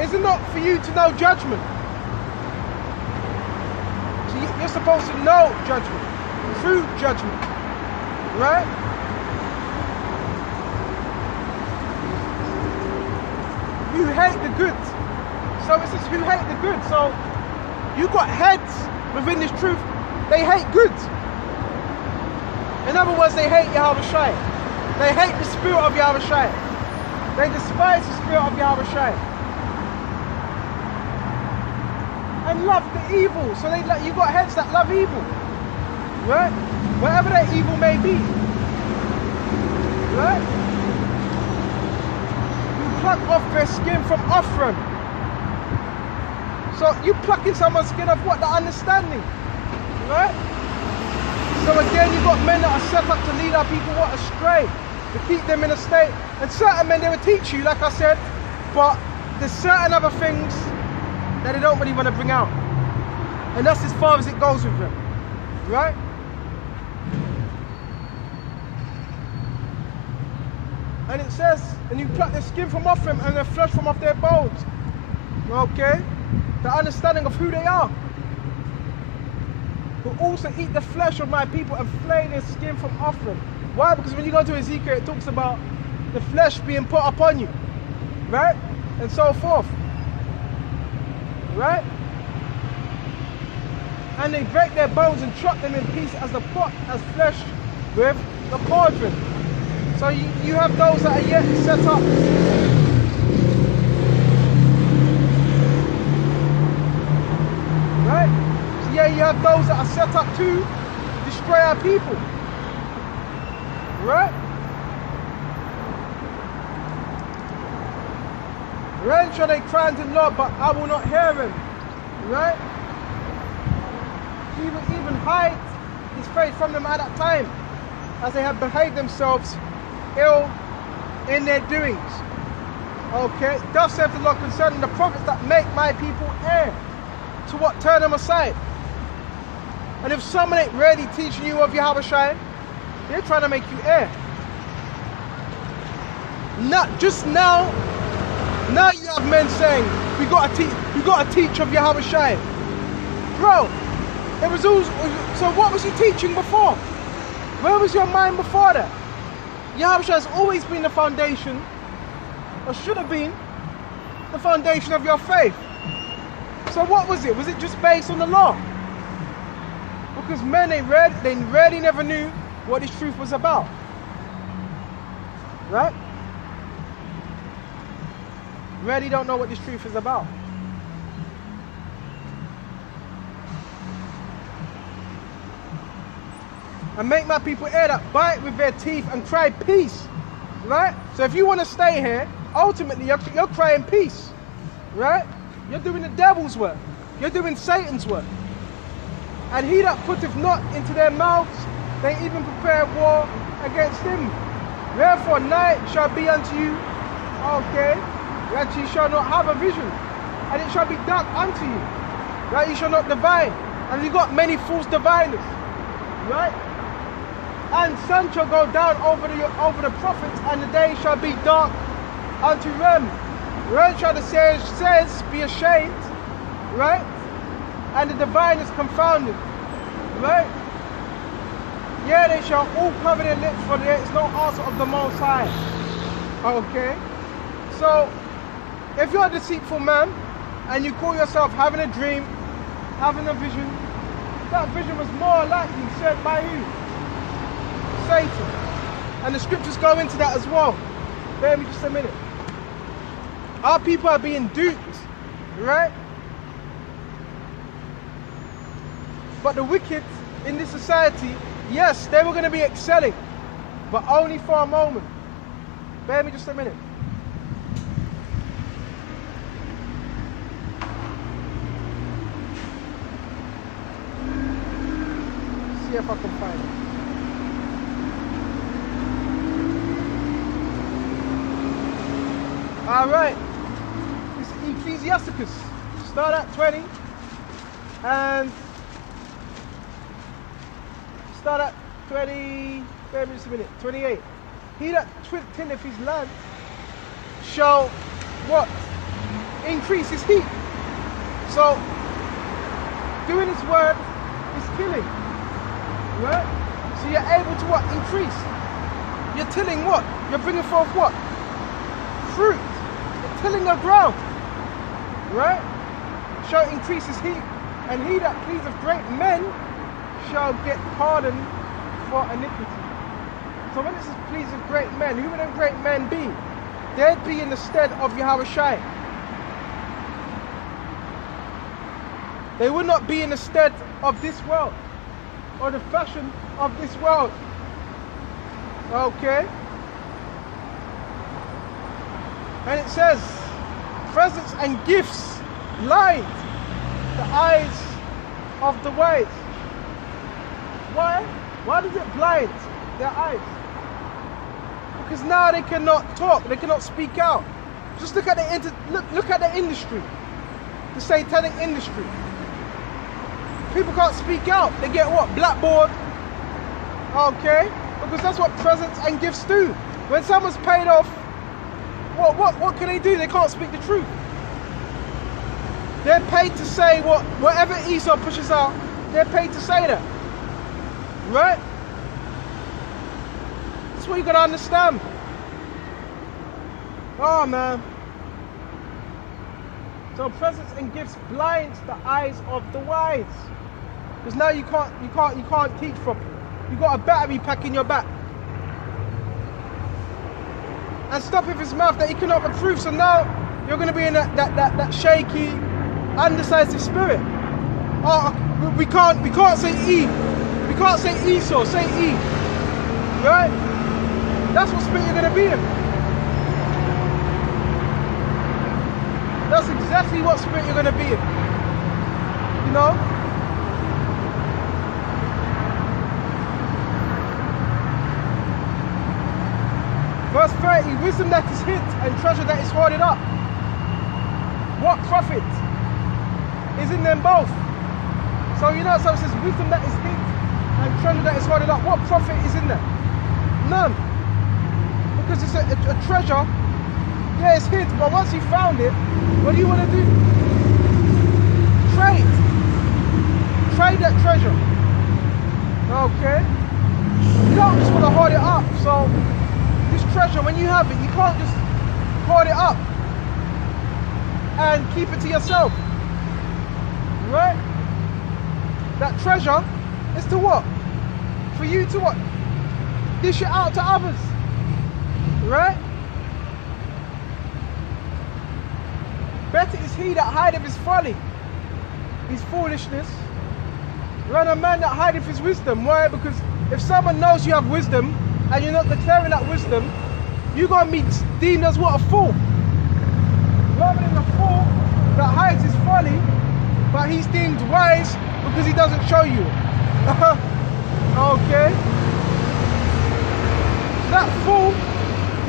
is it not for you to know judgment? So you're supposed to know judgment, through judgment, right? Who hate the good. So it says who hate the good. So you got heads within this truth, they hate good. In other words, they hate Yahawashi. They hate the spirit of Yahawashi. They despise the spirit of Yahawashi. And love the evil. So you got heads that love evil. Right? Whatever that evil may be. Right? You pluck off their skin from off them. So you plucking someone's skin off what? The understanding. Right? So again, you've got men that are set up to lead our people what? Astray. To keep them in a state. And certain men, they will teach you, like I said, but there's certain other things that they don't really want to bring out. And that's as far as it goes with them. Right? And it says, and you pluck their skin from off them and their flesh from off their bones. Okay? The understanding of who they are. But also eat the flesh of my people and flay their skin from off them. Why? Because when you go to Ezekiel, it talks about the flesh being put upon you. Right? And so forth. Right? And they break their bones and chop them in pieces as the pot as flesh with the cauldron. So you have those that are yet set up. Right? So yeah, you have those that are set up to destroy our people. Right? Right? Shall they cry unto the Lord, but I will not hear him. Right? He will even hide his face from them at that time, as they have behaved themselves ill in their doings. Okay? Thus saith the Lord concerning the prophets that make my people err. To what? Turn them aside. And if someone ain't really teaching you of Yahawashi, they're trying to make you err. Not just now. Now you have men saying, we gotta teach of Yahawashi. Bro, it was all, so what was you teaching before? Where was your mind before that? Yahawashi has always been the foundation, or should have been, the foundation of your faith. So what was it? Was it just based on the law? Because men, they really never knew what this truth was about. Right? Really don't know what this truth is about. And make my people hear that, bite with their teeth and cry peace. Right? So if you want to stay here, ultimately you're crying peace. Right? You're doing the devil's work. You're doing Satan's work. And he that putteth not into their mouths, they even prepare war against him. Therefore night shall be unto you, okay, that ye shall not have a vision, and it shall be dark unto you, that ye shall not divine. And you got many false diviners, right? And sun shall go down over the prophets, and the day shall be dark unto them. Wherein shall the says be ashamed, right? And the divine is confounded, right? Yeah, they shall all cover their lips, for there is no answer of the Most High. Okay? So, if you're a deceitful man, and you call yourself having a dream, having a vision, that vision was more likely sent by who? Satan. And the scriptures go into that as well. Bear me just a minute. Our people are being duped, right? But the wicked in this society, yes, they were going to be excelling, but only for a moment. Bear me just a minute. See if I can find it. All right. This is Ecclesiasticus. Start at 20 and start at 20, bear me just a minute, 28. He that tilleth his land shall what? increase his heat. So doing his word is killing, right? So you're able to what? Increase. You're tilling what? You're bringing forth what? Fruit. You're tilling the ground, right? Shall increase his heat, and he that pleaseth great men shall get pardon for iniquity. So when it says pleaseth great men, who would them great men be? They'd be in the stead of Yahawashi. They would not be in the stead of this world or the fashion of this world. Okay? And it says, presents and gifts blind the eyes of the wise. Why? Why does it blind their eyes? Because now they cannot talk, they cannot speak out. Just look at look at the industry, the satanic industry. People can't speak out. They get what? Blackboard. Okay? Because that's what presents and gifts do. When someone's paid off, what can they do? They can't speak the truth. They're paid to say whatever Esau pushes out, they're paid to say that. Right? That's what you gotta understand. Oh man. So presents and gifts blinds the eyes of the wise. Because now you can't teach properly. You got a battery pack in your back. And stop with his mouth that he cannot reprove. So now you're going to be in that shaky, undecisive spirit. Oh, we can't say Eve. We can't say Esau. Say Eve. Right? That's what spirit you're going to be in. That's exactly what spirit you're going to be in. You know? Verse 30, wisdom that is hid and treasure that is hoarded up. What profit is in them both? So you know, so it says wisdom that is hid and treasure that is hoarded up. What profit is in there? None. Because it's a treasure. Yeah, it's hid, but once you found it, what do you want to do? Trade. Trade that treasure. Okay? You don't just want to hoard it up. So this treasure, when you have it, you can't just hoard it up and keep it to yourself. Right? That treasure is to what? For you to what? Dish it out to others. Right? Better is he that hideth his folly, his foolishness, than a man that hideth his wisdom. Why? Because if someone knows you have wisdom and you're not declaring that wisdom, you're going to be deemed as what? A fool. Rather than a fool that hides his folly, but he's deemed wise because he doesn't show you. Okay? That fool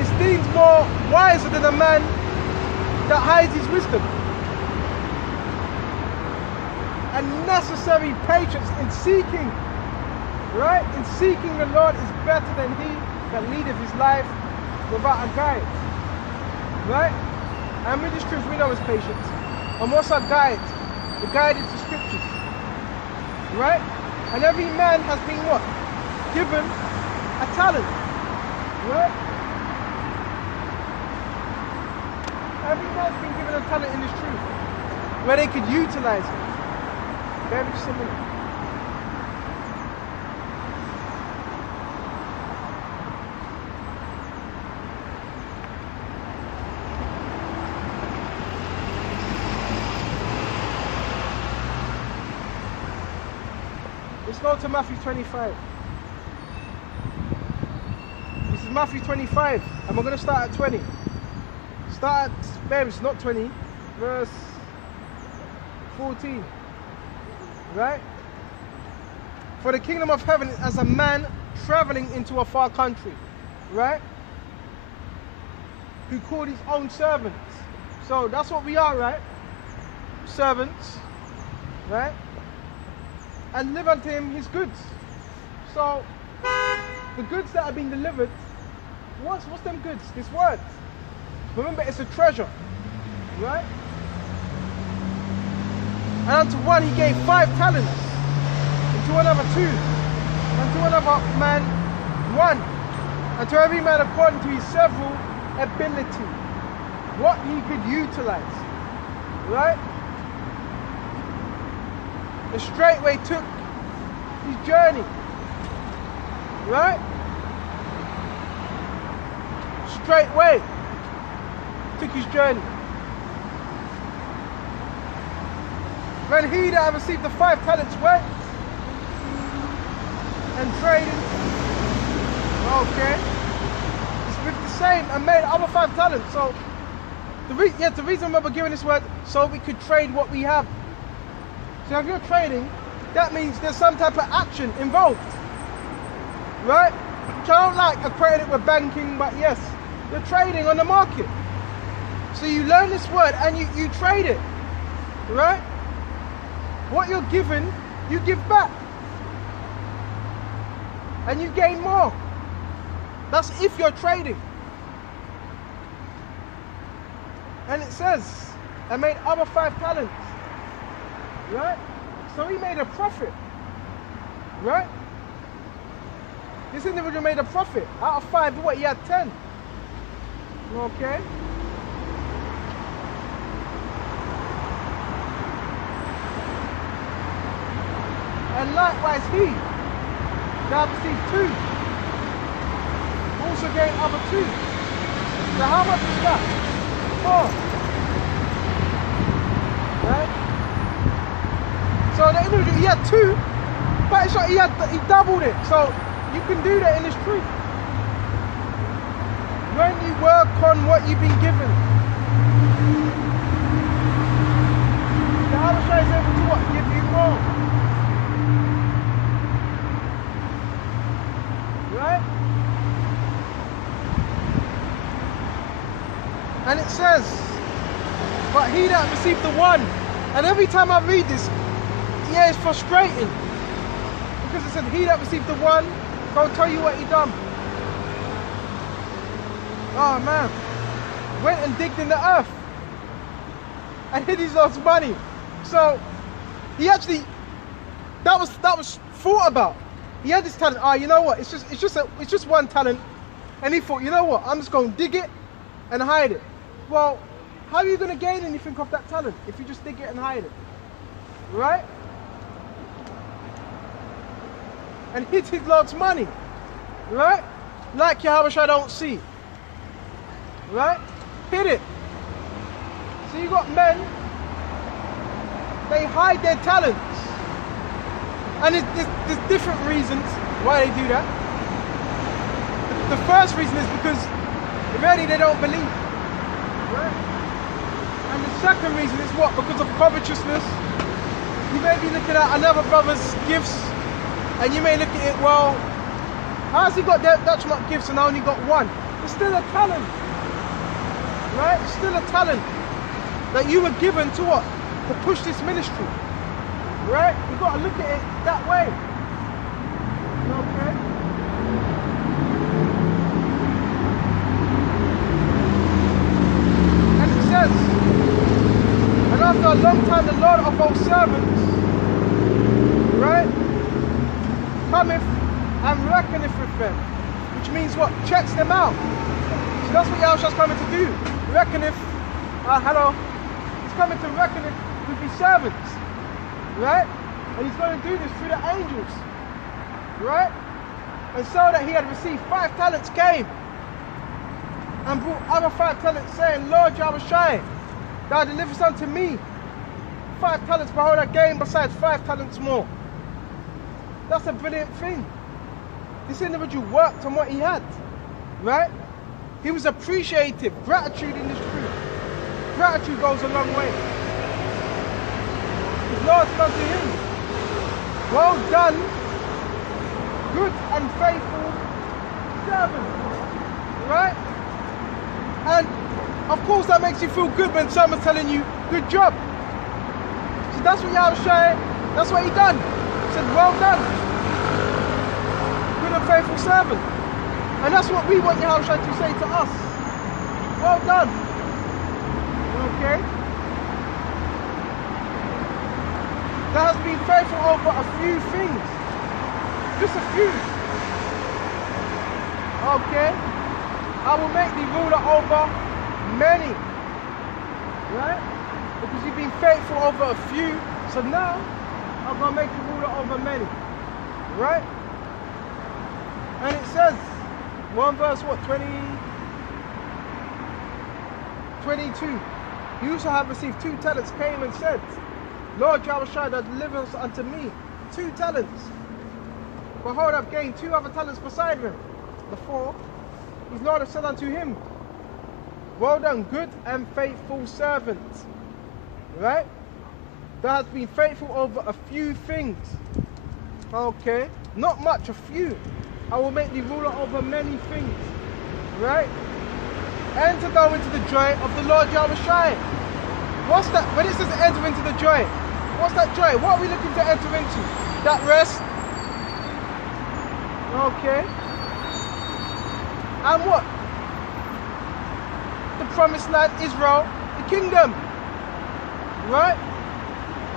is deemed more wiser than a man that hides his wisdom. And necessary patience in seeking, right? In seeking the Lord is better than he that leadeth his life without a guide. Right? And with this truth we know is patience. And what's our guide? The guide is the scriptures. Right? And every man has been what? Given a talent. Right? Every man's been given a talent in this truth where they could utilize it. Very similar. Let's go to Matthew 25. This is Matthew 25, and we're going to start at 20. Start at, babes, not 20, verse 14. Right? For the kingdom of heaven is as a man traveling into a far country, right? Who called his own servants. So that's what we are, right? Servants, right? And live unto him his goods. So the goods that are being delivered, what's them goods? This word. Remember, it's a treasure, right? And unto one he gave 5 talents, and to another 2, and to another man 1, and to every man according to his several ability, what he could utilize. Right? And straightway took his journey. Right? Straightway took his journey. When he that had received the 5 talents went and traded, okay, it's with the same and made other 5 talents. So the reason we're giving this word, so we could trade what we have. So if you're trading, that means there's some type of action involved, right? So I don't like equating it with banking, but yes, you're trading on the market. So you learn this word and you trade it, right? What you're given, you give back. And you gain more. That's if you're trading. And it says, I made other 5 talents. Right? So he made a profit. Right? This individual made a profit. Out of 5, what? He had 10. Okay? And likewise he that received 2 also gained other 2. So how much is that? 4. Right? So the individual, he had 2, but it's like he doubled it. So you can do that in this truth. When you work on what you've been given, the Yahawashi is able to what? Give you more. Right? And it says, but he that received the 1, and every time I read this, yeah, it's frustrating. Because it said, he that received the 1, go tell you what he done. Oh man, went and digged in the earth and hid his Lord's money. So he actually, that was thought about. He had this talent. You know what? It's just 1 talent, and he thought, you know what? I'm just going to dig it and hide it. Well, how are you going to gain anything off that talent if you just dig it and hide it, right? And hid his Lord's money, right? Like Yahawashi don't see, right? Hid it. So you got men, they hide their talents. And there's different reasons why they do that. The first reason is because really they don't believe. Right? And the second reason is what? Because of covetousness. You may be looking at another brother's gifts and you may look at it, well, how's he got that much gifts and I only got 1? It's still a talent. Right? It's still a talent that you were given to what? To push this ministry. Right? You've got to look at it that way. Okay? And it says, and after a long time the Lord of all servants, right, cometh and reckoneth with them. Which means what? Checks them out. So that's what Yahawashi is coming to do. Reckoneth, hello. He's coming to reckon with his servants. Right? And he's going to do this through the angels. Right? And so that he had received 5 talents came and brought other 5 talents, saying, Lord Yahawashi, thou deliverest unto me 5 talents, behold I gained besides 5 talents more. That's a brilliant thing. This individual worked on what he had. Right? He was appreciative. Gratitude in this truth. Gratitude goes a long way. Lord said unto him, well done, good and faithful servant. Right? And of course that makes you feel good when someone's telling you, good job. So that's what Yahawashi, that's what he done. He said, well done, good and faithful servant. And that's what we want Yahawashi to say to us. Well done. Okay? been faithful over a few things. Just a few. Okay? I will make thee ruler over many. Right? Because you've been faithful over a few, so now I'm going to make you ruler over many. Right? And it says, 1 verse what, 22. He also have received 2 talents, came and said, Lord Yahawashi, that delivers unto me 2 talents. Behold, I've gained 2 other talents beside him. The 4, his Lord has said unto him, well done, good and faithful servant. Right? Thou hast been faithful over a few things. Okay? Not much, a few. I will make thee ruler over many things. Right? Enter thou into the joy of the Lord Yahawashi. What's that? When it says enter into the joy, what's that joy? What are we looking to enter into? That rest? Okay. And what? The promised land, Israel, the kingdom. Right?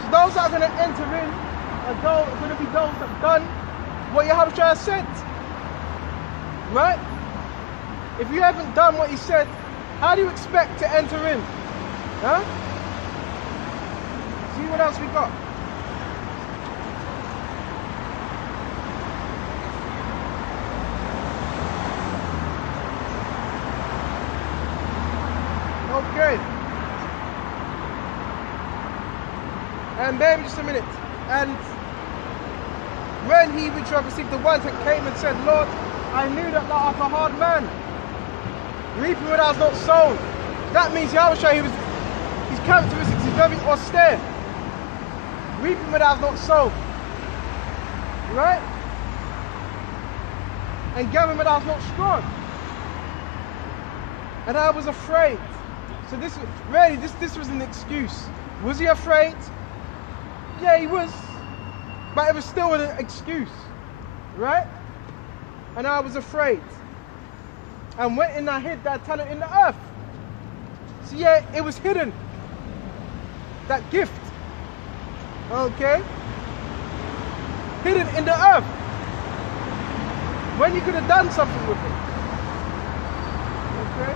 So those that are going to enter in are going to be those that have done what Yahawashi has said. Right? If you haven't done what he said, how do you expect to enter in? Huh? See what else we got. Okay. And baby, just a minute. And when he which had received the ones that came and said, Lord, I knew that thou art a hard man, reaping where thou hast not sown. That means Yahawashi, his characteristics is very austere. Reaping where thou hast not sown. Right? And gathering where thou hast not strong. And I was afraid. So this was an excuse. Was he afraid? Yeah, he was. But it was still an excuse. Right? And I was afraid. And went and I hid that talent in the earth. So yeah, it was hidden. That gift. Okay? Hidden in the earth. When you could have done something with it. Okay?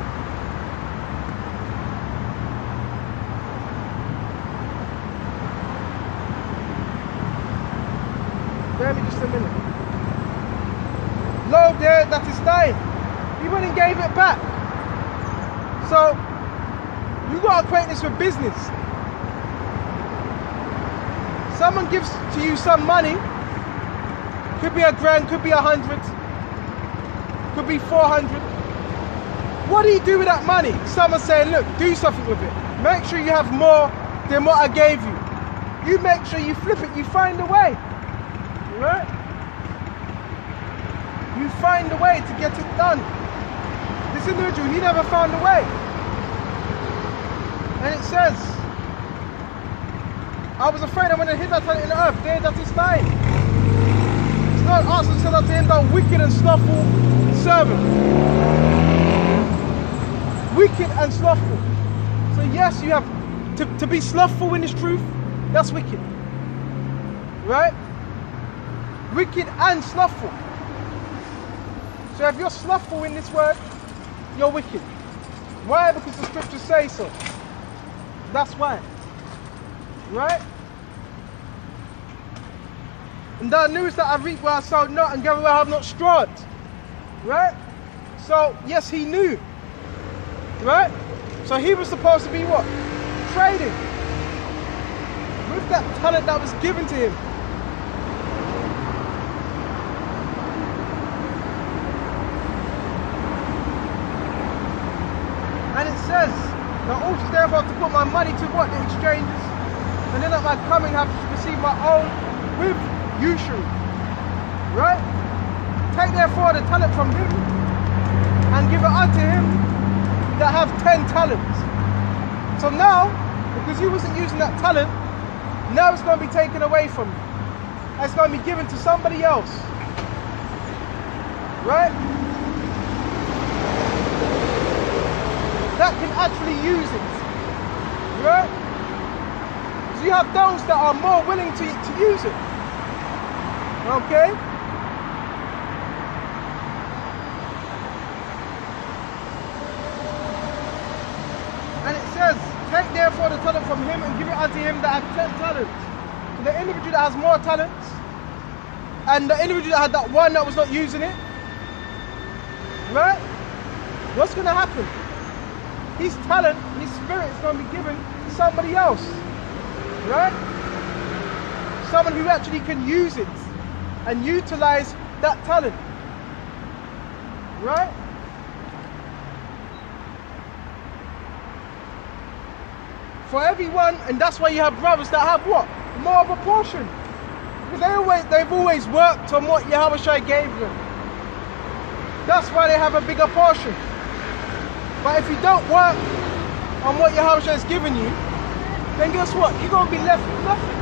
Bear me just a minute. Lo, there, that is thine. He went and gave it back. So, you got to equate this with business. Someone gives to you some money. Could be $1,000, could be 100, could be 400. What do you do with that money? Someone's saying, look, do something with it. Make sure you have more than what I gave you. You make sure you flip it, you find a way. Right? You find a way to get it done. This individual, he never found a way. And it says, I was afraid I went and hid that talent in the earth. There, that is thine. It's not us and said unto him, thou wicked and slothful servant. Wicked and slothful. So yes, you have to be slothful in this truth. That's wicked. Right? Wicked and slothful. So if you're slothful in this word, you're wicked. Why? Because the scriptures say so. That's why. Right? And thou knewest that I reap where I sowed not and gather where I have not strawed. Right? So, yes, he knew. Right? So he was supposed to be what? Trading. With that talent that was given to him. And it says, now also therefore to put my money to what? The exchanges. And then at my coming have received my own with usury. Right? Take therefore the talent from him and give it unto him that have 10 talents. So now, because he wasn't using that talent, now it's going to be taken away from him. It's going to be given to somebody else. Right? That can actually use it. Right? Because you have those that are more willing to use it. Okay? And it says, take therefore the talent from him and give it unto him that had 10 talents. So the individual that has more talents, and the individual that had that one that was not using it, right? What's going to happen? His talent, his spirit is going to be given to somebody else, right? Someone who actually can use it and utilize that talent, right? For everyone, and that's why you have brothers that have what? More of a portion. Because they've always worked on what Yahawashi gave them. That's why they have a bigger portion. But if you don't work on what Yahawashi has given you, then guess what? You're going to be left with nothing.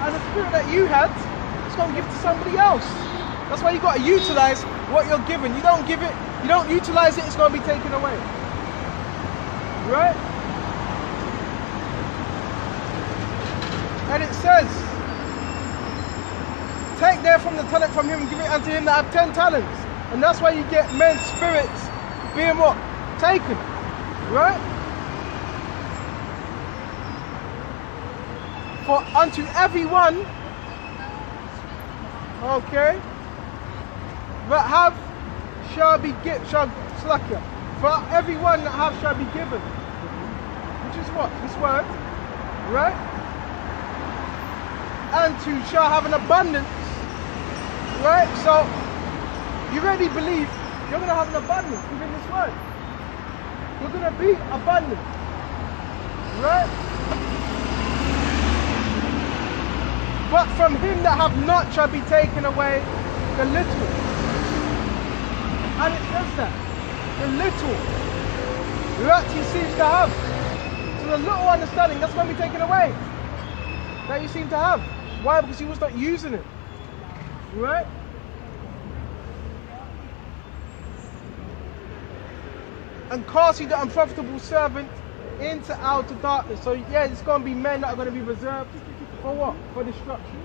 And the spirit that you had, it's going to give to somebody else. That's why you got to utilize what you're given. You don't give it, you don't utilize it, it's going to be taken away. Right? And it says, take therefrom the talent from him and give it unto him that have 10 talents. And that's why you get men's spirits being what? Taken. Right? For unto everyone, okay, that have shall be given, for everyone that have shall be given. Which is what? This word, right? And to shall have an abundance, right? So you really believe you're going to have an abundance within this word. You're going to be abundant, right? But from him that have not shall be taken away the little. And it says that, the little that he seems to have. So the little understanding, that's going to be taken away, that you seem to have. Why? Because he was not using it, right? And casting the unprofitable servant into outer darkness. So yeah, it's going to be men that are going to be reserved for what? For destruction.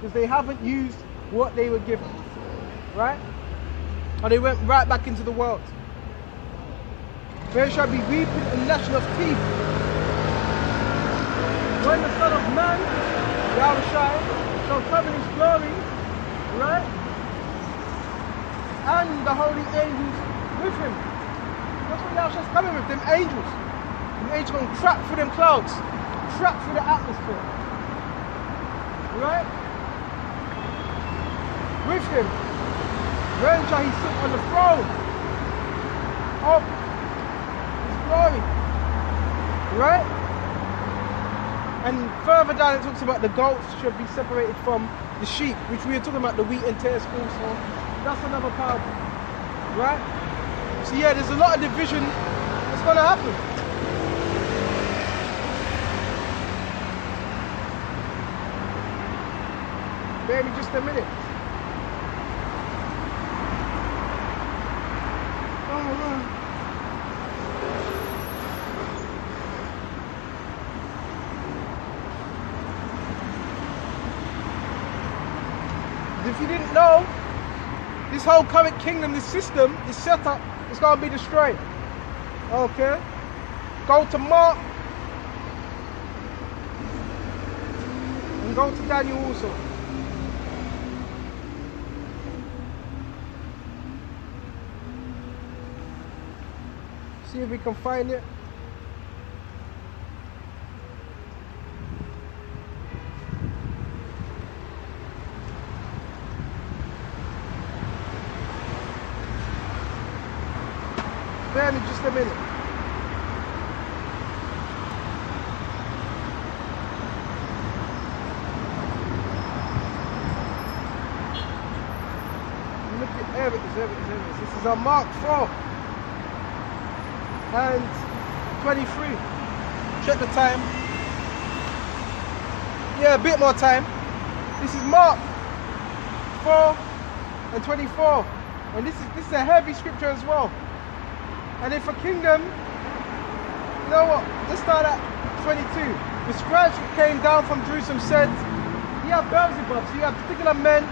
Because they haven't used what they were given, right? And they went right back into the world. There shall be weeping and gnashing of teeth when the Son of Man, Yahawashi, shall come in his glory, right? And the holy angels with him. That's what Yahushua's coming with, them angels. Them angels going to trap through them clouds, trap through the atmosphere. Right? With him. When shall he sit on the throne of his glory? Right? And further down it talks about the goats should be separated from the sheep, which we were talking about the wheat and tares also. That's another parable. Right? So yeah, there's a lot of division that's going to happen. Bear me just a minute. If you didn't know, this whole current kingdom, this system, this setup, is going to be destroyed. Okay? Go to Mark. And go to Daniel also. See if we can find it. Bear me just a minute. Look at evidence. This is on Mark 4 and 23. Check the time. Yeah, a bit more time. This is Mark 4 and 24. And this is a heavy scripture as well. And if a kingdom, you know what, let's start at 22. The scribes who came down from Jerusalem said, "You have Beelzebub." So you have particular men,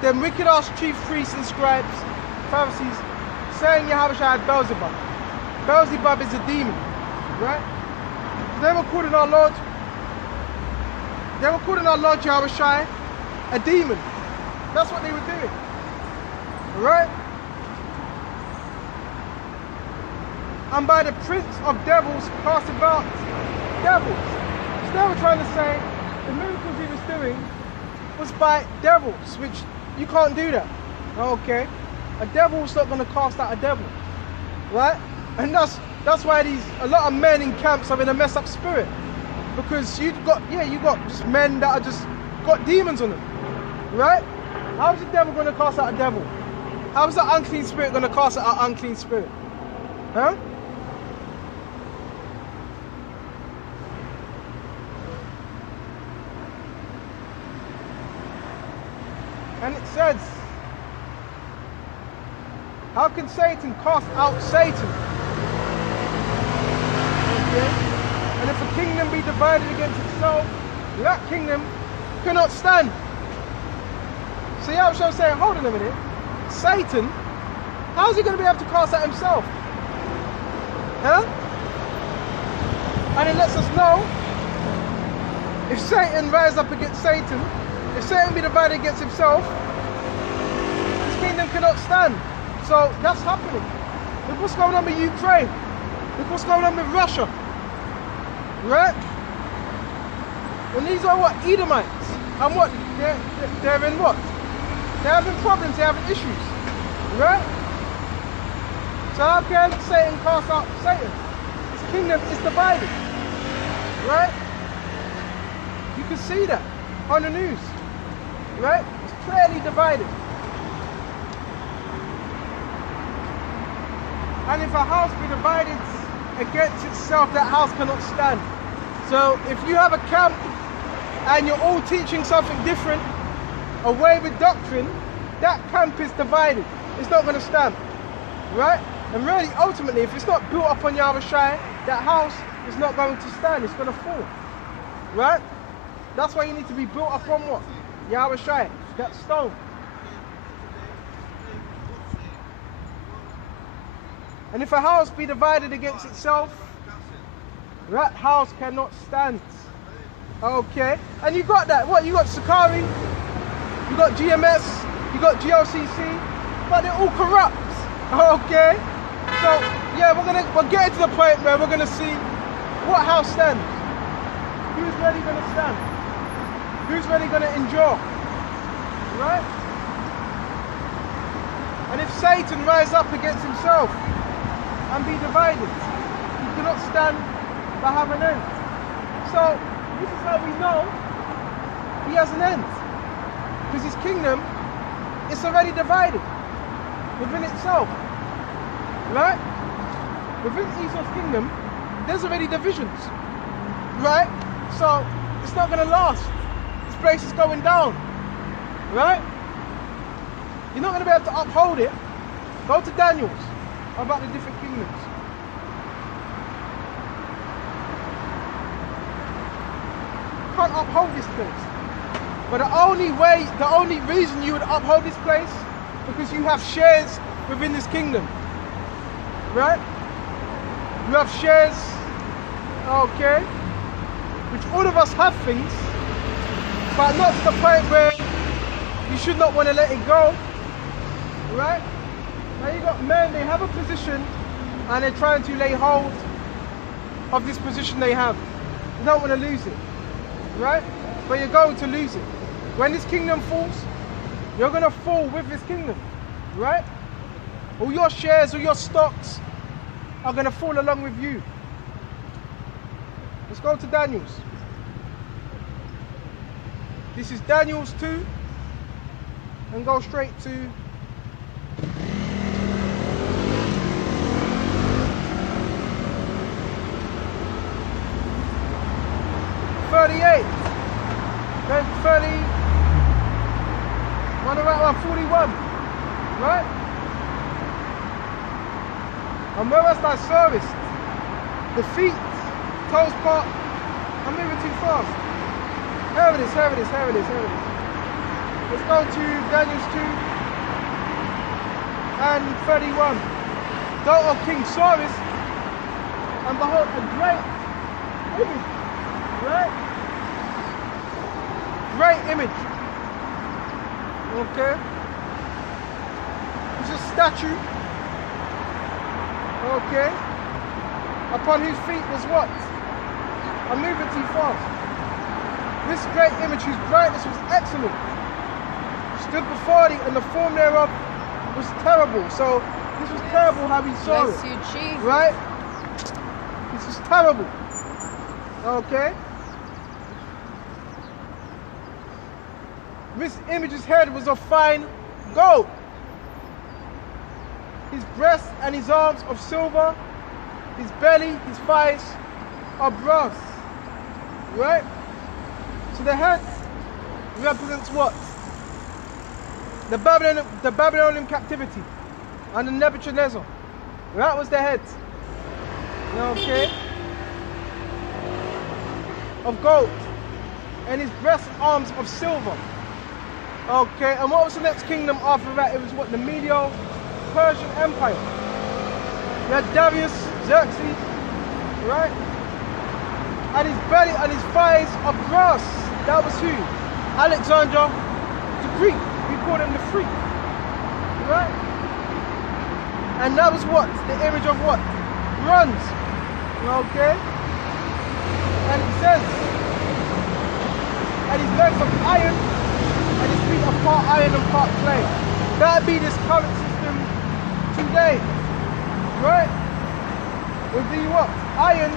them wicked ass chief priests and scribes, Pharisees, saying Yahawashi had Beelzebub. Beelzebub is a demon, right? They were calling our Lord Yahawashi a demon. That's what they were doing, right? And by the prince of devils casting out devils. So they were trying to say the miracles he was doing was by devils, which you can't do that. Okay, a devil's not going to cast out a devil, right? And that's why a lot of men in camps are in a messed up spirit, because you got just men that are just got demons on them, right? How's the devil going to cast out a devil? How's the unclean spirit going to cast out an unclean spirit? Huh? And it says, how can Satan cast out Satan? Okay? And if a kingdom be divided against itself, that kingdom cannot stand. So Yahawashi was saying, hold on a minute, Satan, how is he going to be able to cast out himself? Huh? And it lets us know, if Satan rises up against Satan, if Satan be divided against himself, his kingdom cannot stand. So that's happening. Look what's going on with Ukraine. Look what's going on with Russia. Right? And these are what? Edomites. And what? They're in what? They're having problems, they're having issues. Right? So how can Satan cast out Satan? His kingdom is divided. Right? You can see that on the news. Right? It's clearly divided. And if a house be divided against itself, that house cannot stand. So if you have a camp and you're all teaching something different, away with doctrine, that camp is divided. It's not going to stand. Right? And really, ultimately, if it's not built up on Yahawashi, that house is not going to stand. It's going to fall. Right? That's why you need to be built up on what? Yahawashi, that stone. And if a house be divided against itself, that house cannot stand. Okay? And you got that. What? You got Sakari, you got GMS, you got GLCC, but they're all corrupt. Okay? So, yeah, we're getting to the point where we're going to see what house stands. Who's really going to stand? Who's really going to endure? Right? And if Satan rises up against himself and be divided, he cannot stand but have an end. So this is how we know he has an end, because his kingdom is already divided within itself. Right? Within Esau's kingdom, there's already divisions. Right? So it's not going to last. This place is going down. Right? You're not going to be able to uphold it. Go to Daniel's about the different kingdoms. Can't uphold this place. But the only reason you would uphold this place, because you have shares within this kingdom. Right? You have shares, okay, which all of us have things, but not to the point where you should not want to let it go. Right? Now you got men, they have a position and they're trying to lay hold of this position they have. You don't want to lose it. Right? But you're going to lose it. When this kingdom falls, you're going to fall with this kingdom. Right? All your shares, all your stocks are going to fall along with you. Let's go to Daniel's. This is Daniel's 2, and go straight to then 30, around 41, right? And whereas thou servest the feet, toes part, I'm moving too fast. Here it is, here it is, here it is, here it is. Let's go to Daniel 2 and 31. Daughter of King Cyrus, and behold, a great image, right? Great image. Okay. It's a statue. Okay. Upon whose feet was what? I'm moving too fast. This great image whose brightness was excellent stood before thee, and the form thereof was terrible. So this was terrible how we saw Bless it. you, Jesus. Right? This is terrible. Okay? This image's head was of fine gold. His breast and his arms of silver. His belly, his thighs are brass. Right? So the head represents what? The Babylonian captivity under Nebuchadnezzar. That was the head. Okay? Of gold. And his breast and arms of silver. Okay, and what was the next kingdom after that? It was what? The Medo-Persian Empire. You had Darius, Xerxes, right? And his belly and his thighs of brass. That was who? Alexander the Greek. We call him the Freak. Right? And that was what? The image of what? Bronze. Okay? And it says, and his legs of iron, and his feet are part iron and part clay. That'd be this current system today. Right? Would be what? Iron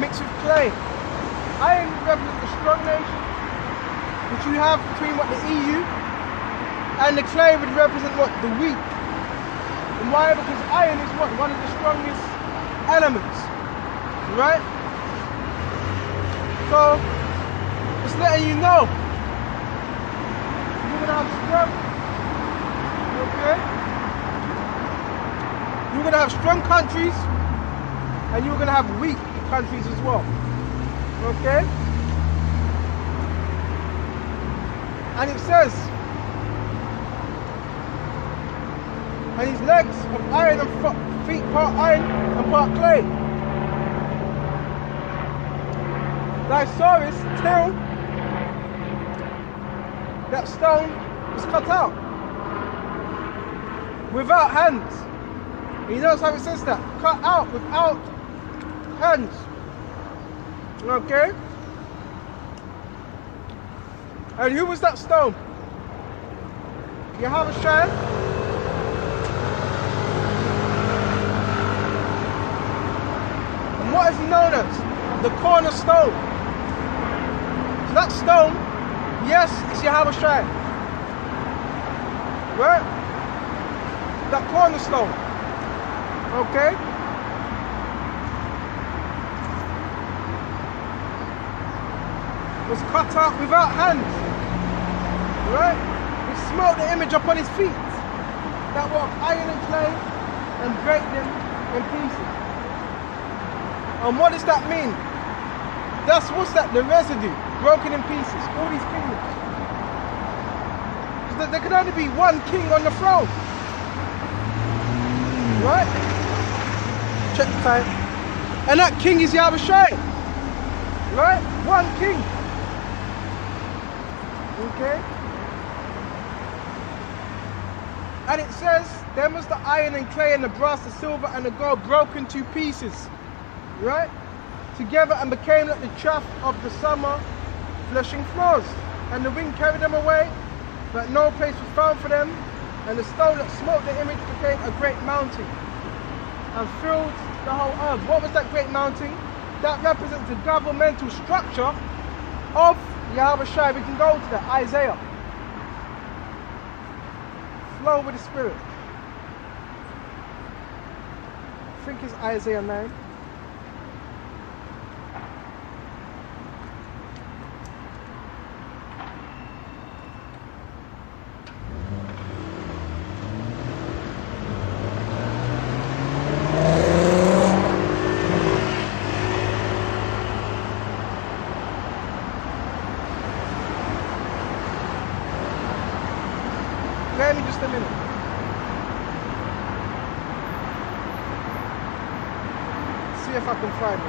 mixed with clay. Iron represents the strong nation, which you have between what? The EU, and the clay would represent what? The weak. And why? Because iron is what? One of the strongest elements. Right? So, just letting you know, you're gonna have strong, okay? You're gonna have strong countries, and you're gonna have weak countries as well, okay? And it says, and his legs of iron and feet part iron and part clay. Thy sawest till that stone was cut out without hands. And you notice how it says that? Cut out without hands. Okay? And who was that stone? Yahawashi. And what is he known as? The cornerstone. So that stone, yes, it's Yahawashi. Right? That cornerstone. Okay? Was cut out without hands. Right? He smote the image upon his feet that were of iron and clay and break them in pieces. And what does that mean? That's what's that? The residue, broken in pieces. All these kingdoms. There could only be one king on the throne. Right? Check the time. And that king is Yahawashi. Right? One king. Okay? And it says, then was the iron and clay and the brass, the silver and the gold broken to pieces. Right? Together and became like the chaff of the summer threshing floors. And the wind carried them away, but no place was found for them. And the stone that smote the image became a great mountain and filled the whole earth. What was that great mountain? That represents the governmental structure of Yahawashi. We can go to that. Isaiah. Flow with the Spirit. I think it's Isaiah 9. Bear me just a minute. See if I can find it.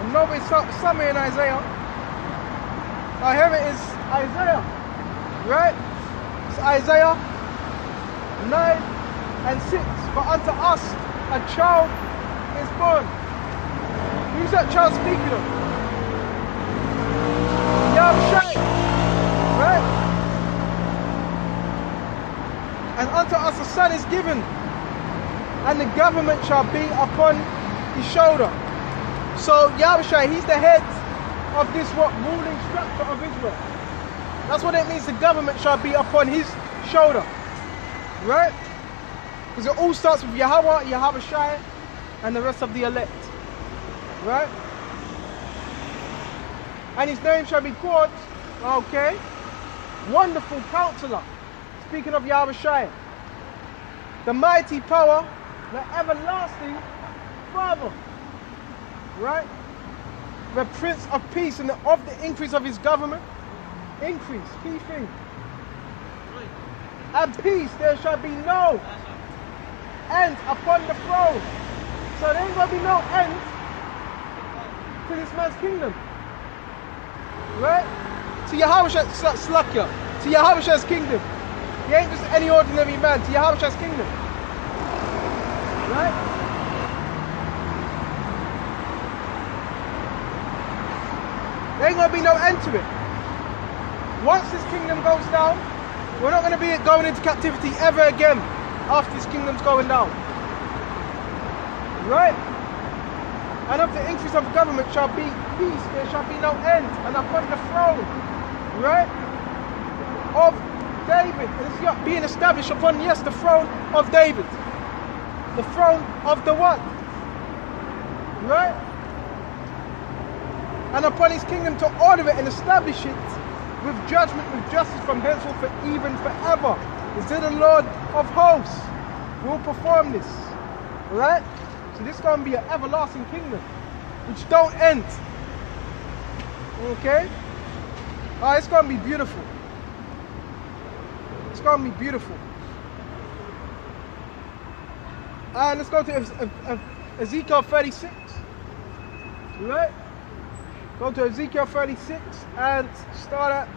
I know it's somewhere in Isaiah. Oh, here it is, Isaiah. Right? It's Isaiah 9 and 6. But unto us a child is born. Who's that child speaking of? Yahawashi. Right? And unto us a son is given, and the government shall be upon his shoulder. So Yahawashi, he's the head of this ruling structure of Israel. That's what it means, the government shall be upon his shoulder. Right? Because it all starts with Yahweh, Yahawashi, and the rest of the elect. Right? And his name shall be called, okay, Wonderful Counselor. Speaking of Yahawashi, the mighty power, the everlasting Father. Right? The Prince of Peace, and of the increase of his government. Increase, key thing. And peace, there shall be no end upon the throne. So there ain't going to be no end to this man's kingdom. Right? To Yahawashi, Slakya. To Yahawashi's kingdom. He ain't just any ordinary man. To Yahawashi's kingdom. Right? There ain't going to be no end to it. Once this kingdom goes down, we're not going to be going into captivity ever again after this kingdom's going down. Right? And of the increase of the government shall be peace, there shall be no end. And upon the throne, right, of David, and it's being established upon, yes, the throne of David. The throne of the what? Right? And upon his kingdom to order it and establish it with judgment, with justice from henceforth for even forever. Is it the Lord of hosts who will perform this? Right? So this is going to be an everlasting kingdom, which don't end. Okay? It's going to be beautiful. It's going to be beautiful. And let's go to Ezekiel 36. Right? Go to Ezekiel 36 and start at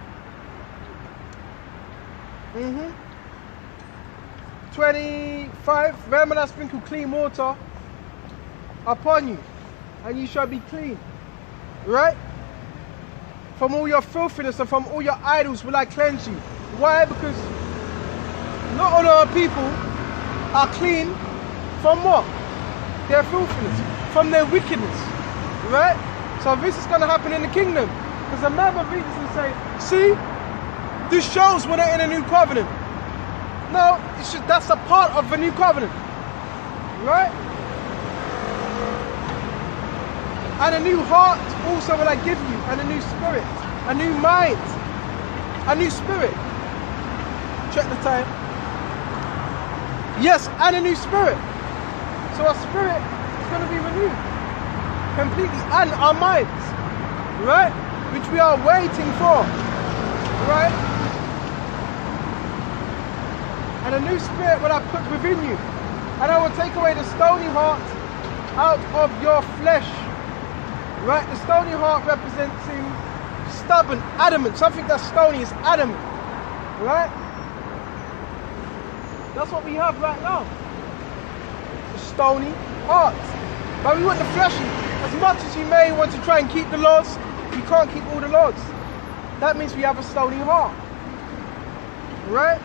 25. Remember that I sprinkle clean water upon you, and you shall be clean. Right? From all your filthiness and from all your idols will I cleanse you. Why? Because not all our people are clean from what? Their filthiness, from their wickedness. Right? So this is going to happen in the kingdom. Because a man will read this and say, see, this shows we're not in a new covenant. No, that's a part of the new covenant. Right? And a new heart also will I give you, and a new spirit, a new mind, a new spirit. Check the time. Yes, and a new spirit. So our spirit is going to be renewed completely, and our minds, right? Which we are waiting for, right? And a new spirit will I put within you, and I will take away the stony heart out of your flesh, right? The stony heart representing stubborn, adamant. Something that's stony is adamant, right? That's what we have right now. The stony heart. But we want the fleshy. As much as you may want to try and keep the laws, you can't keep all the laws. That means we have a stony heart. Right?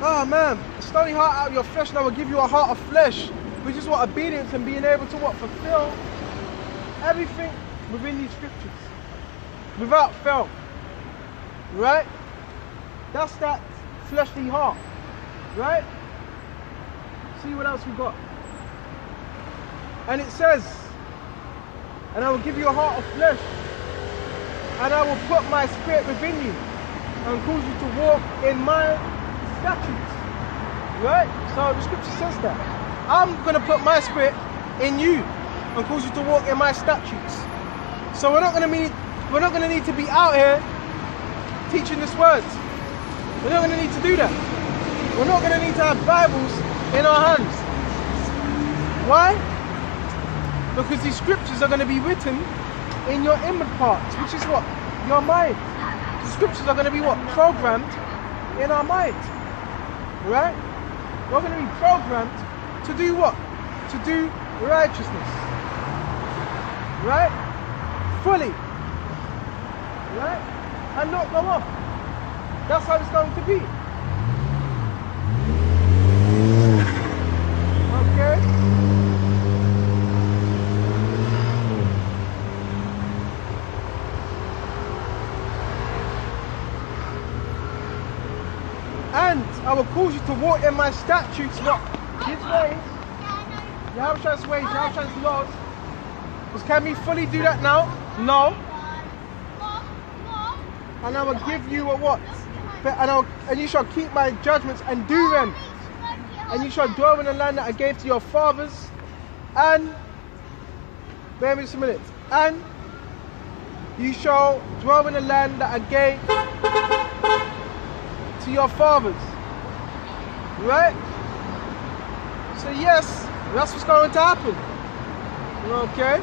Oh man, a stony heart out of your flesh, and I will give you a heart of flesh, which is what obedience and being able to what? Fulfill everything within these scriptures. Without fail. Right? That's that fleshly heart. Right? See what else we got. And it says, and I will give you a heart of flesh, and I will put my spirit within you, and cause you to walk in my statutes. Right? So the scripture says that. I'm going to put my spirit in you, and cause you to walk in my statutes. So we're not going to be we're not going to need to be out here teaching this words. We're not going to need to do that. We're not going to need to have Bibles in our hands. Why? Because these scriptures are going to be written in your inward parts, which is what? Your mind. The scriptures are going to be what? Programmed in our mind. Right? We're going to be programmed to do what? To do righteousness. Right? Fully. Right? And not go off. That's how it's going to be. Okay? And I will cause you to walk in my statutes, what? His ways, Yahawashi's ways, Yahawashi's laws. Because can we fully do that now? No. And I will give you a what? And you shall keep my judgments and do them. And you shall dwell in the land that I gave to your fathers. And, bear with me just a minute. And you shall dwell in the land that I gave to your fathers. Right? So yes, that's what's going to happen. Okay?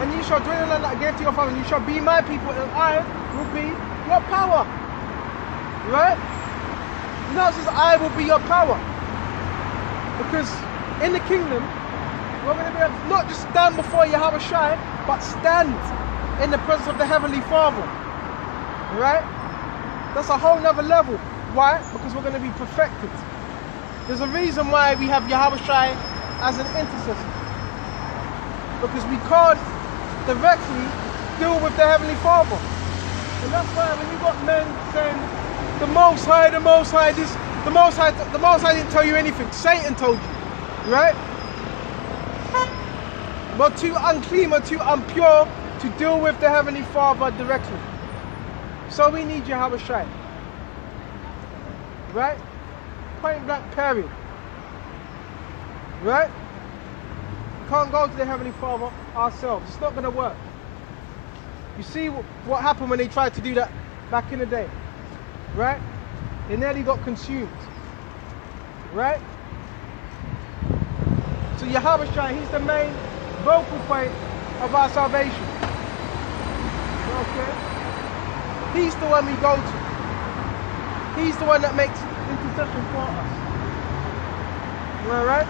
And you shall dwell in the land that I gave to your fathers, and you shall be my people, and I will be your power. Right? Now it says I will be your power. Because in the kingdom, we're going to be able to not just stand before Yahawashi, but stand in the presence of the Heavenly Father. Right? That's a whole nother level. Why? Because we're going to be perfected. There's a reason why we have Yahawashi as an intercessor. Because we can't directly deal with the Heavenly Father. And that's why when you got men saying, the Most High, this, the Most High didn't tell you anything. Satan told you. Right? We're too unclean, we're too impure to deal with the Heavenly Father directly. So we need Yahawashi. Right? Point blank period. Right? We can't go to the Heavenly Father ourselves. It's not going to work. You see what happened when they tried to do that back in the day. Right? They nearly got consumed. Right? So Yahawashi, he's the main vocal point of our salvation. Okay? He's the one we go to. He's the one that makes intercession for us. Alright?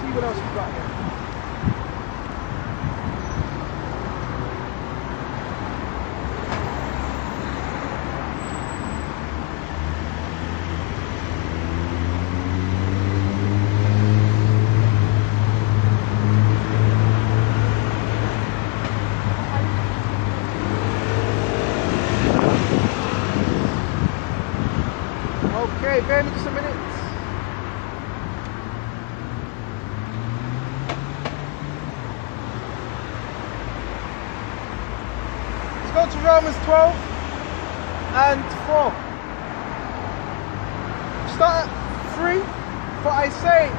See what else we got here. Okay, bear me just a minute. Let's go to Romans 12 and 4. Start at 3. For I say,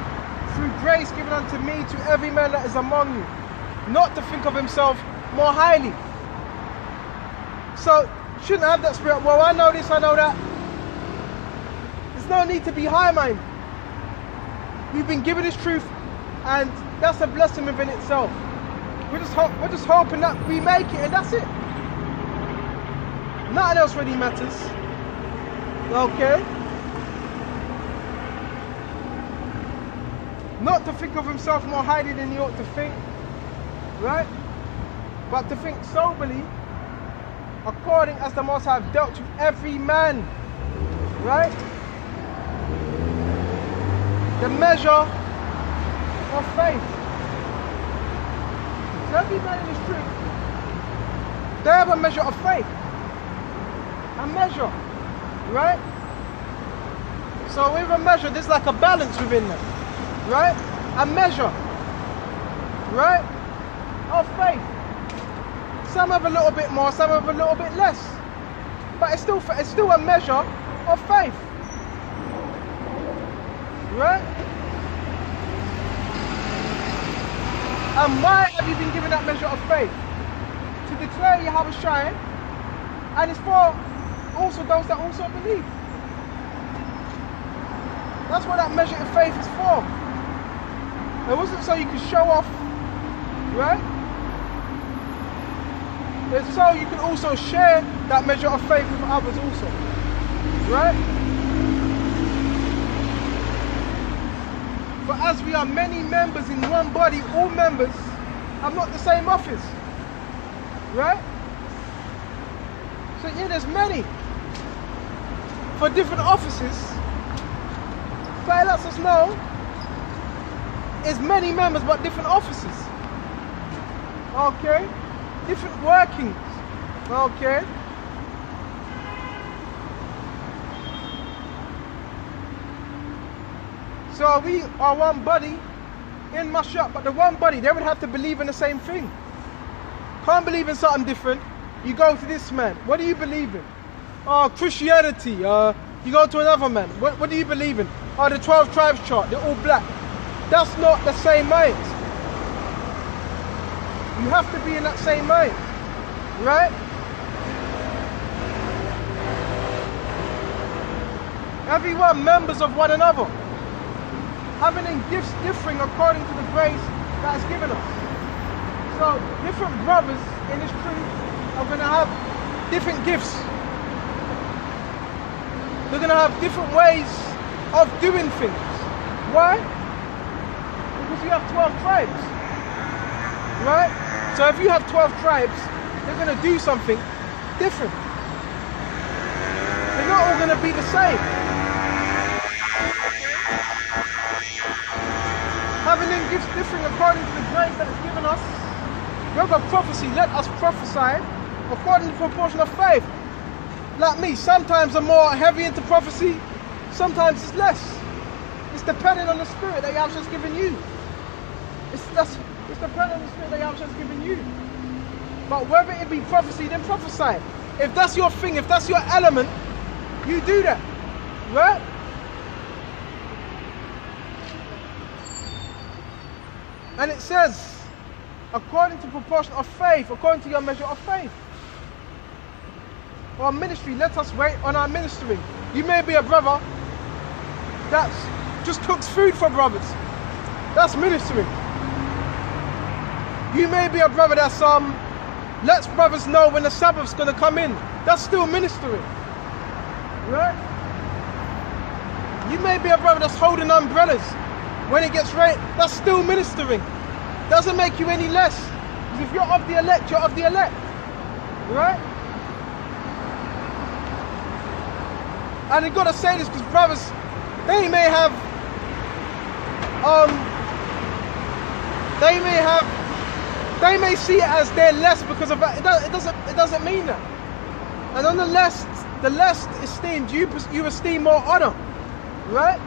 through grace given unto me, to every man that is among you, not to think of himself more highly. So, you shouldn't have that spirit. Well, I know this, I know that. No need to be high-minded. We've been given this truth, and that's a blessing within itself. We're just hoping that we make it, and that's it. Nothing else really matters. Okay? Not to think of himself more highly than he ought to think, right? But to think soberly, according as the Most High have dealt to every man, right? The measure of faith. So every man in this truth, they have a measure of faith. A measure, right? So with a measure, there's like a balance within them, right? A measure, right? Of faith. Some have a little bit more, some have a little bit less. But it's still a measure of faith. Right? And why have you been given that measure of faith? To declare Yahawashi, and it's for also those that also believe. That's what that measure of faith is for. It wasn't so you could show off, right? It's so you can also share that measure of faith with others also, right? But as we are many members in one body, all members have not the same office, right? So yeah, there's many for different offices. But it lets us know there's many members but different offices. Okay? Different workings. Okay? So we are one body in Mashiach, but the one body, they would have to believe in the same thing. Can't believe in something different. You go to this man. What do you believe in? Oh, Christianity. You go to another man. What do you believe in? Oh, the 12 tribes chart. They're all black. That's not the same mind. You have to be in that same mind. Right? Everyone members of one another. Having in gifts differing according to the grace that is given us. So, different brothers in this truth are going to have different gifts. They're going to have different ways of doing things. Why? Because you have 12 tribes. Right? So if you have 12 tribes, they're going to do something different. They're not all going to be the same. Having in gifts differing according to the grace that is given us. Remember prophecy, let us prophesy according to the proportion of faith. Like me, sometimes I'm more heavy into prophecy, sometimes it's less. It's depending on the spirit that Yahawashi has given you. It's depending on the spirit that Yahawashi has given you. But whether it be prophecy, then prophesy. If that's your thing, if that's your element, you do that. Right? And it says, according to proportion of faith, according to your measure of faith. Our ministry, let us wait on our ministry. You may be a brother that just cooks food for brothers. That's ministry. You may be a brother that's lets brothers know when the Sabbath's gonna come in. That's still ministry. Right? You may be a brother that's holding umbrellas when it gets rain. That's still ministering. Doesn't make you any less. Because if you're of the elect, you're of the elect. Right? And I've got to say this because brothers, they may see it as they're less because of that. It doesn't mean that. And on the less esteemed, you esteem more honor, right?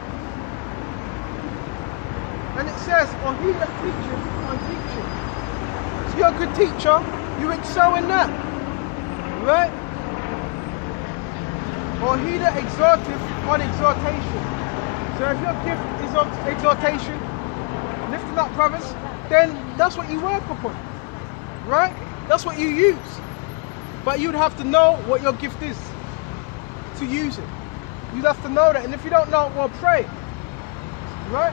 And it says, or he that teacheth on teaching. So you're a good teacher, you excel in that, right? Or he that exhorteth on exhortation. So if your gift is of exhortation, lifting up brothers, then that's what you work upon, right? That's what you use. But you'd have to know what your gift is to use it. You'd have to know that, and if you don't know, well, pray, right?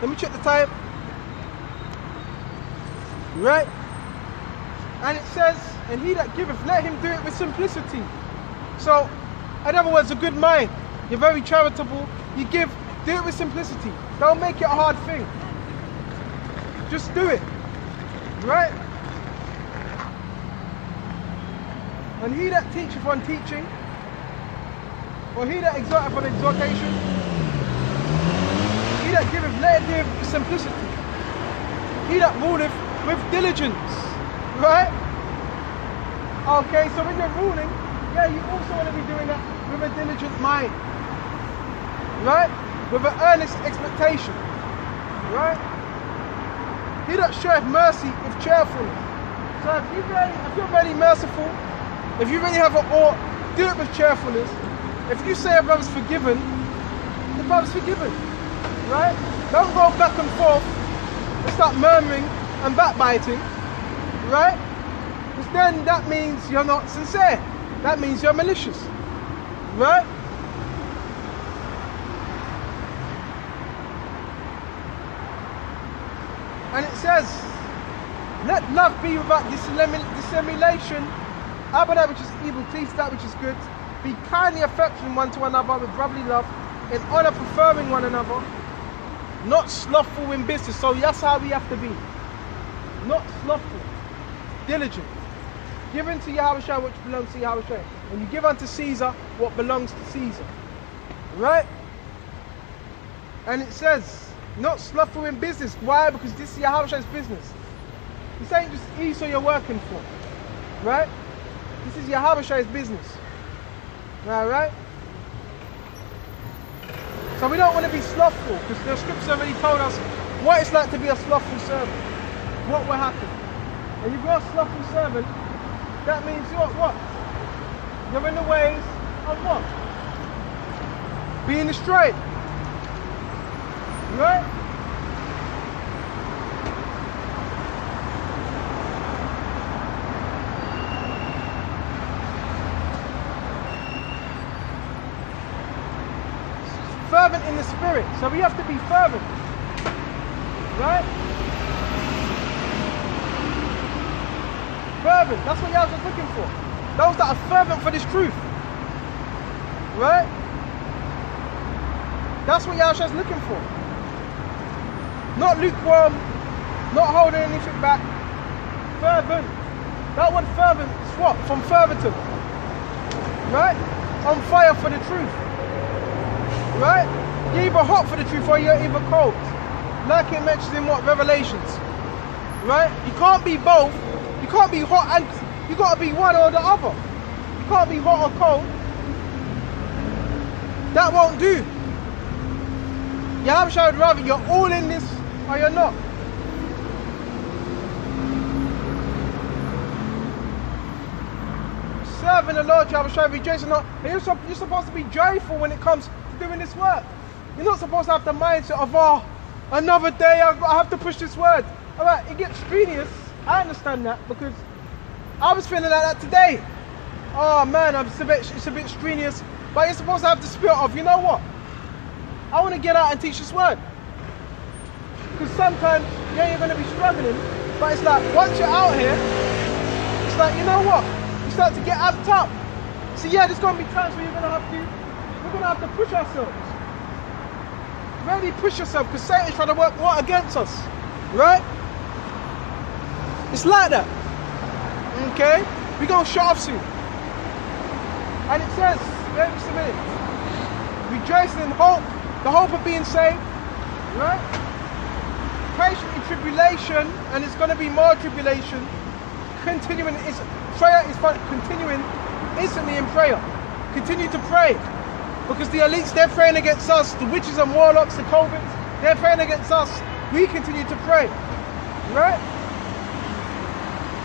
Let me check the time. Right? And it says, and he that giveth, let him do it with simplicity. So, in other words, a good mind. You're very charitable. You give, do it with simplicity. Don't make it a hard thing. Just do it. Right? And he that teacheth on teaching, or he that exhorteth on exhortation, he that giveth, let him give with simplicity. He that ruleth with diligence. Right? Okay, so when you're ruling, yeah, you also want to be doing that with a diligent mind. Right? With an earnest expectation. Right? He that showeth mercy with cheerfulness. So if you're really merciful, if you really have an ought, do it with cheerfulness. If you say a brother's forgiven, the brother's forgiven. right? Don't go back and forth and start murmuring and backbiting, right? Because then that means you're not sincere. That means you're malicious, right? And it says, let love be without dissimulation. Abhor that which is evil, cleave that which is good. Be kindly affectionate one to another with brotherly love, in honor preferring one another. Not slothful in business. So that's how we have to be. Not slothful. Diligent. Giving to Yahawashi which belongs to Yahawashi. And you give unto Caesar what belongs to Caesar. Right? And it says, not slothful in business. Why? Because this is Yahawashi's business. This ain't just Esau you're working for. Right? This is Yahawashi's business. Alright? So we don't want to be slothful, because the scriptures already told us what it's like to be a slothful servant. What will happen. And you've got a slothful servant, that means you're what? You're in the ways of what? Being astray. Right? Fervent in the spirit. So we have to be fervent. Right? Fervent. That's what Yahweh was looking for. Those that are fervent for this truth. Right? That's what Yahweh is looking for. Not lukewarm, not holding anything back. Fervent. That word fervent is what? From ferventum. Right? On fire for the truth. Right? You're either hot for the truth or you're either cold. Like it mentions in what? Revelations. Right? You can't be both. You can't be hot and you got to be one or the other. You can't be hot or cold. That won't do. Yahawashi would rather you're all in this or you're not. Serving the Lord Yahawashi, rejoicing not. You're supposed to be joyful when it comes to doing this work. You're not supposed to have the mindset of, oh, another day I have to push this word. Alright, it gets strenuous. I understand that because I was feeling like that today. Oh man, it's a bit strenuous. But you're supposed to have the spirit of, you know what? I want to get out and teach this word. Because sometimes, yeah, you're going to be struggling. But it's like, once you're out here, it's like, you know what? You start to get amped up. So yeah, there's going to be times where we're going to have to push ourselves. Really push yourself, because Satan's trying to work what against us. Right? It's like that. Okay? We're going to shut off soon. And it says, wait just a minute. Rejoicing in hope, the hope of being saved. Right? Patient in tribulation, and it's going to be more tribulation. Continuing, prayer is continuing instantly in prayer. Continue to pray. Because the elites, they're praying against us. The witches and warlocks, the covens, they're praying against us. We continue to pray. Right?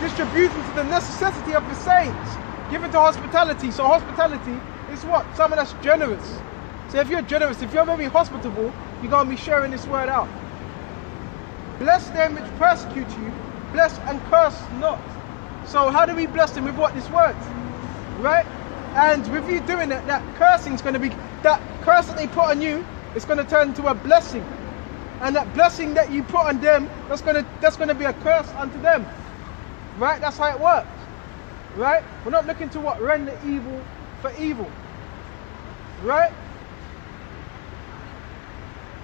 Distributing to the necessity of the saints. Given to hospitality. So hospitality is what? Someone that's generous. So if you're generous, if you're very hospitable, you're going to be sharing this word out. Bless them which persecute you. Bless and curse not. So how do we bless them? With what? This word. Right? And with you doing it, that cursing is going to be, that curse that they put on you, it's going to turn into a blessing. And that blessing that you put on them, that's going to be a curse unto them. Right? That's how it works. Right? We're not looking to what? Render evil for evil. Right?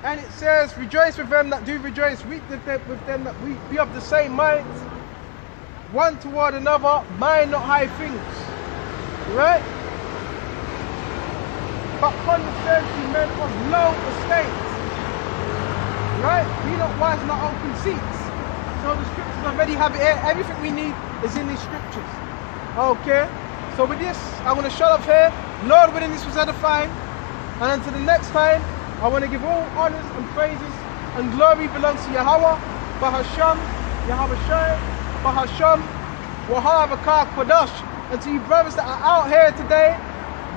And it says, rejoice with them that do rejoice, weep with them that weep, be of the same mind, one toward another, mind not high things. Right? But condescend to men of low estate. Right? Be not wise in our own conceits. So the scriptures already have it here. Everything we need is in these scriptures. Okay? So with this, I want to shut up here. Lord willing, this was edifying. And until the next time, I want to give all honors and praises and glory belongs to Yahweh, Bahasham, Yahawashi, Bahasham, Wahavakah Kodash. And to you brothers that are out here today,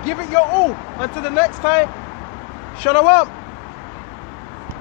give it your all. Until the next time, Shalom.